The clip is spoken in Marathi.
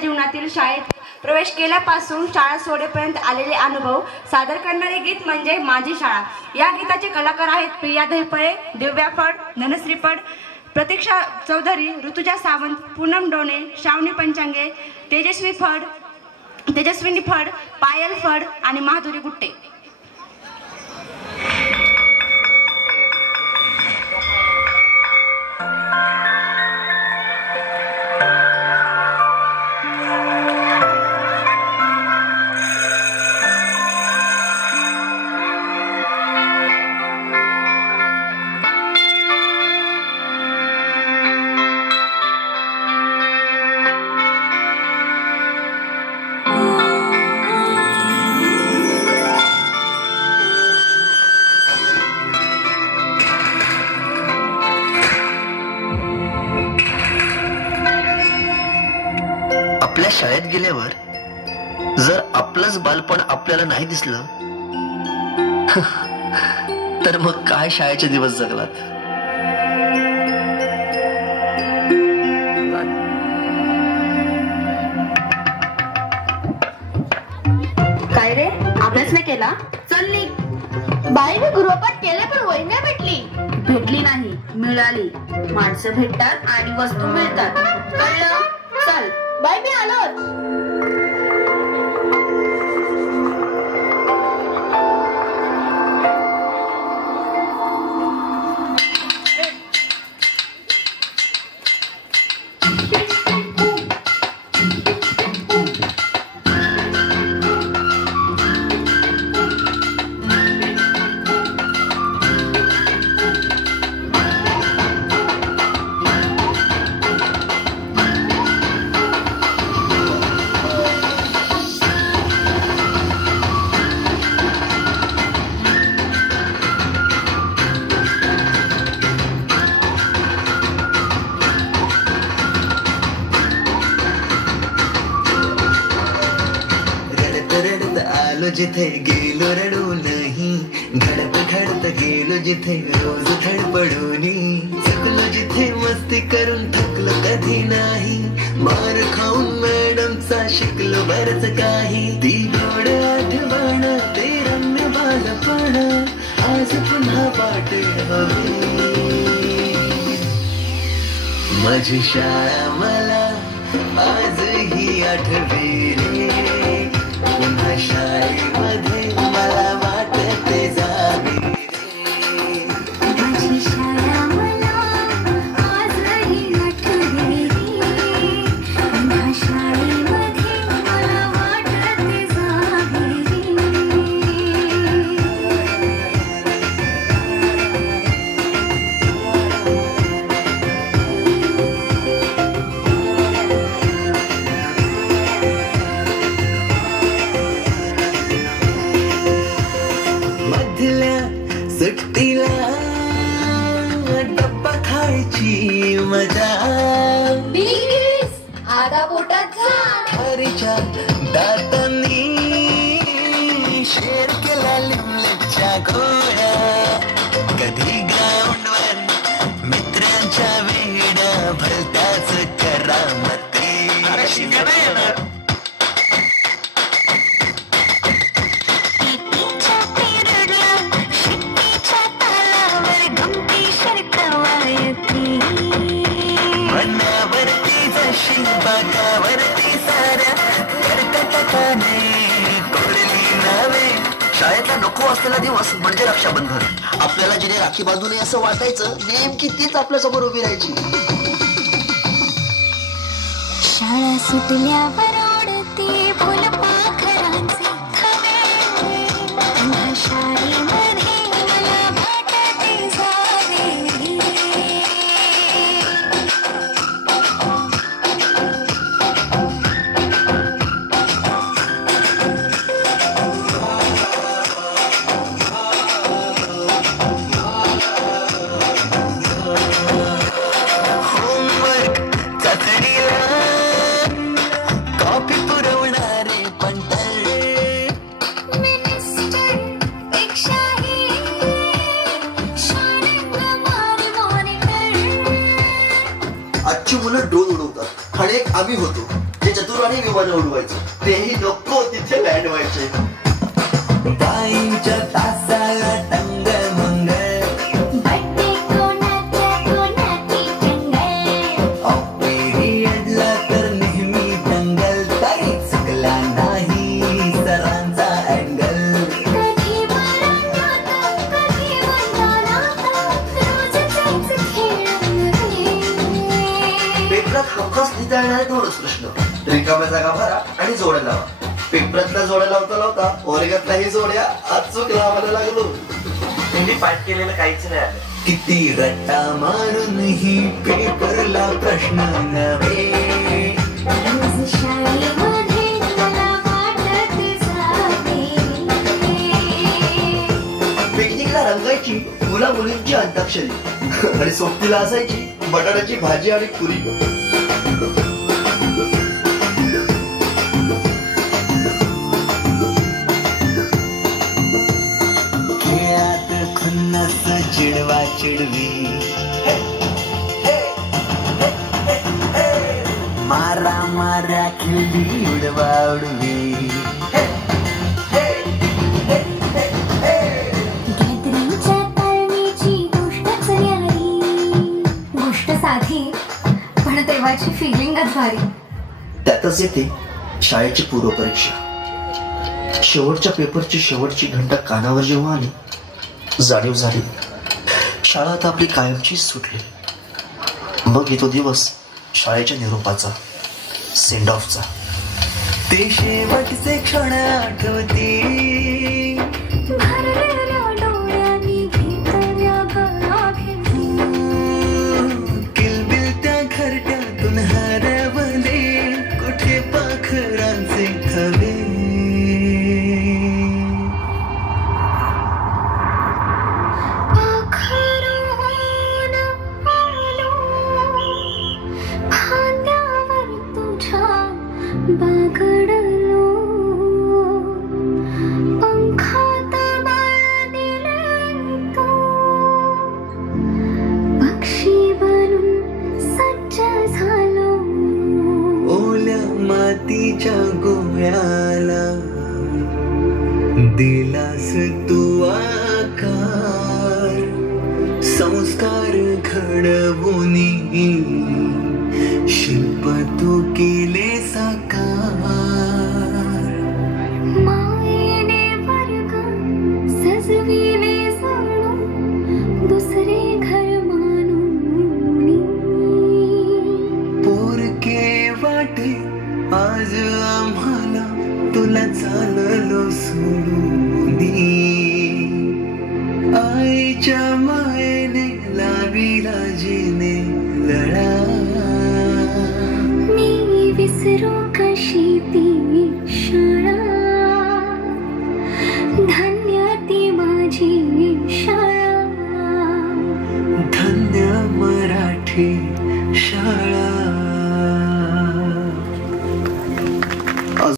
जीवनातील शाळेत प्रवेश केल्यापासून शाळा सोडेपर्यंत आलेले अनुभव सादर करणारे गीत म्हणजे माझी शाळा। या गीताचे कलाकार आहेत प्रिया धैपळे, दिव्या फड, धनश्री फड, प्रतीक्षा चौधरी, ऋतुजा सावंत, पूनम डोणे, श्रावणी पंचांगे, तेजस्विनी फड, पायल फड आणि माधुरी गुट्टे। आपल्या शाळेत गेल्यावर जर आपलंच बालपण आपल्याला नाही दिसलं तर मग काय शाळेचे दिवस जगलात। काय रे, अभ्यास नाही केला? चल निघ। बाईने गृहपाठ केले पण वही नाही भेटली नाही, मिळाली। माणसं भेटतात आणि वस्तू मिळतात, कळलं? चल बाई, मी आलो। जिथे गेलो रडू नाही, घडत घडत गेलो जिथे रोज धडपडूनी, थकलो जिथे मस्ती करून थकलो कधी नाही, मार खाऊन मॅडमचा शिकलो बरच काही, ती गोड आठवण ते रम्य बालपण आज पुन्हा वाटे हवी। माझी शाळा मला आजही आठवे रे, पुन्हा शाळेमध्ये मला वाटते जावे रे। माझी शाळा मला आजही आठवे रे, पुन्हा शाळेमध्ये मला वाटते जावे सुट्टीला डब्बा खायची मजा, आधा पोटात हरीच्या दातांनी शेर केला लिमलेटच्या गोळ्या, कधी ग्राउंडवर मित्रांच्या वेड्या भलत्याच करामती। शाळेतला नको असलेला दिवस म्हणजे रक्षाबंधन। आपल्याला जिने राखी बांधून असं वाटायचं, नेमकी तीच आपल्या समोर उभी राहायची। शाळा सुटल्यावर ओढते फुलपाखरांचे पुन्हा शाळेमध्ये मला वाटते जावे जोराने विमान उडवायचं, तेही नको तिथे लँड व्हायचे. बाईंच्या तासाला तंग मंगळ, बड्डे कोणाच्या कोणाची चंगळ, ऑफ पिरियडला तर नेहमी दंगल, काही चुकला नाही सरांचा अँगल. कधी मरण होतं, कधी वंदन होतं, रोज जायचं खेळायला. पेपरात हमखास लिहिता येणारे दोनच प्रश्न, रिकाम्या जागा भरा आणि जोड्या लावा. पेपरातल्या जोड्या लावता लावता वर्गातल्याही जोड्या अचूक लावायला लागलो. हिंदी पाठ केलेलं काहीच नाही आलं. किती रट्टा मारूनही पेपरला प्रश्न नव्हे. रोज शाळेमध्ये मला वाटत जाते. पिकनिकला रंगायची मुला मुलींची अंताक्षरी आणि सोबतीला असायची बटाट्याची भाजी आणि पुरी. खेळात खुन्नस चिडवा चिडवी, मारा मारा खेळली उडवा उडवी. गॅदरिंगच्या ताळणीची गोष्टच न्यारी. गोष्ट साधी पण तेव्हाची फिलिंगच भारी. त्यातच येते शाळेची पूर्वपरीक्षा. शेवटच्या पेपरची शेवटची घंटा कानावर जेव्हा आली, जाणीव झाली शाळा आता आपली कायमची सुटली. मग येतो दिवस शाळेच्या निरोपाचा, सेंड ऑफचा. ते शेवटचे क्षण आठवती, भरलेल्या डोळ्यांनी घेतल्या गळाभेटी. किलबिलत्या घरट्यातून हरवले कुठे पाखरांचे थवे. पाखरून आलो, फांद्यावर तुझ्या बागडलो. पंखात बळ दिले तू, पक्षी बनून सज्ज झालो. ओल्या मातीच्या गोळ्याला दिलास तू आकार. संस्कार घडवूनी शिल्प तू केले साकार. मायेने वर्ग सजविले जाणून, दुसरे घर मानून. पोरके वाटे आज आम्हाला तुला चाललो सोडून. आईच्या मायेने लाविला जिने लढा. मी विसरू कशी ती शाळा, धन्य ती माझी शाळा. धन्य मराठी शाळा.